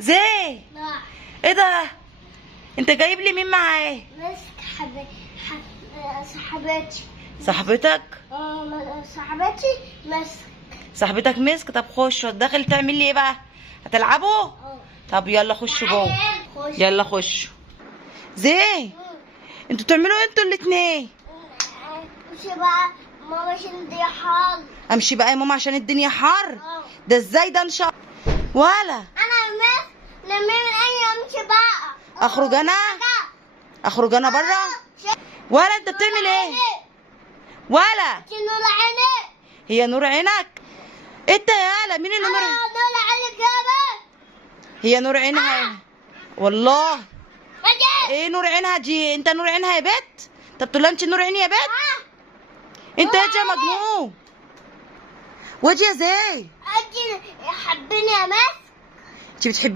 زي لا. ايه ده؟ انت جايب لي مين معاه؟ مسك صاحبتي. صاحبتك؟ صاحبتي مسك. صاحبتك مسك. طب خش داخل تعمل لي ايه بقى؟ هتلعبوا؟ طب يلا خشوا جوه. يلا خشوا. زي انتوا بتعملوا ايه انتوا الاتنين؟ مش بقى ماما عشان الدنيا حر. امشي بقى يا ماما عشان الدنيا حر. ده ازاي ده؟ ان شاء ولا انا مس لما من اي امشي بقى. اخرج انا؟ اخرج انا بره؟ ولا انت بتعمل ايه؟ ولا نور عيني. هي نور عينك؟ انت يالا مين اللي نور عينك؟ نور عينك يابا. هي نور عينها والله. ايه نور عينها دي؟ انت نور عينها يا بت؟ طب تقول لها انت نور عيني يا بت؟ انت يا مجنون. وادي يا زي انت حبيني يا مس. انت بتحبي